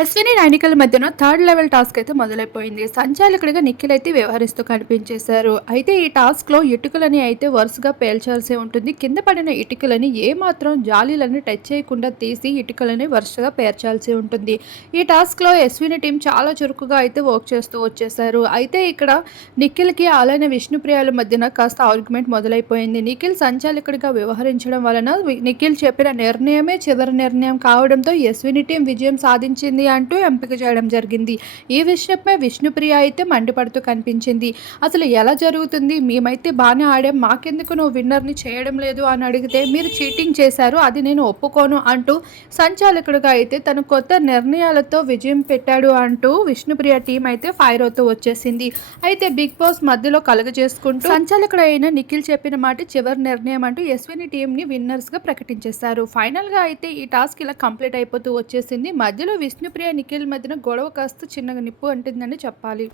అశ్విని నైనికల మధ్యన third level task అయితే మొదలైపోయింది. సంచాలకుడిగా నిఖిల్ అయితే వ్యవహరిస్తూ కనిపించేశారు. అయితే ఈ టాస్క్లో ఇటుకలని అయితే వరుసగా పేల్చాల్సి ఉంటుంది. కింద పడిన ఇటుకలని ఏ మాత్రం జాలీలని టచ్ చేయకుండా తీసి ఇటుకలని వరుసగా పేర్చాల్సి ఉంటుంది. ఈ టాస్క్లో అశ్విని టీం చాలా చురుకుగా అయితే వర్క్ చేస్తూ వచ్చేసారు అయితే ఇక్కడ నిఖిల్కి అలానే విష్ణుప్రియాల మధ్యన కాస్త ఆర్గ్యుమెంట్ మొదలైపోయింది. నిఖిల్ సంచాలకుడిగా వ్యవహరించడం వలన నిఖిల్ చెప్పిన నిర్ణయమే చివరి నిర్ణయం కావడంతో అశ్విని టీం విజయం సాధించింది. అంటూ ఎంపిక చేయడం జరిగింది. ఈ విషయంపై విష్ణుప్రియ అయితే మండిపడుతూ కనిపించింది. అసలు ఎలా జరుగుతుంది? మేమైతే బాగానే ఆడాం. మాకెందుకు నువ్వు విన్నర్ని చేయడం లేదు అని అడిగితే మీరు చీటింగ్ చేశారు అది నేను ఒప్పుకోను అంటూ సంచాలకుడుగా అయితే తన కొత్త నిర్ణయాలతో విజయం పెట్టాడు అంటూ విష్ణుప్రియ టీం అయితే ఫైర్ అవుతూ వచ్చేసింది. అయితే బిగ్ బాస్ మధ్యలో కలుగజేసుకుంటూ సంచాలకుడు అయిన నిఖిల్ చెప్పిన మాట చివరి నిర్ణయం అంటూ ఎస్విని టీంని విన్నర్స్గా ప్రకటించేశారు. ఫైనల్గా అయితే ఈ టాస్క్ ఇలా కంప్లీట్ అయిపోతూ వచ్చేసింది. మధ్యలో విష్ణుప్రియ నిఖిల్ మధ్యన గొడవ కాస్త చిన్నగా నిప్పు అంటుందని చెప్పాలి.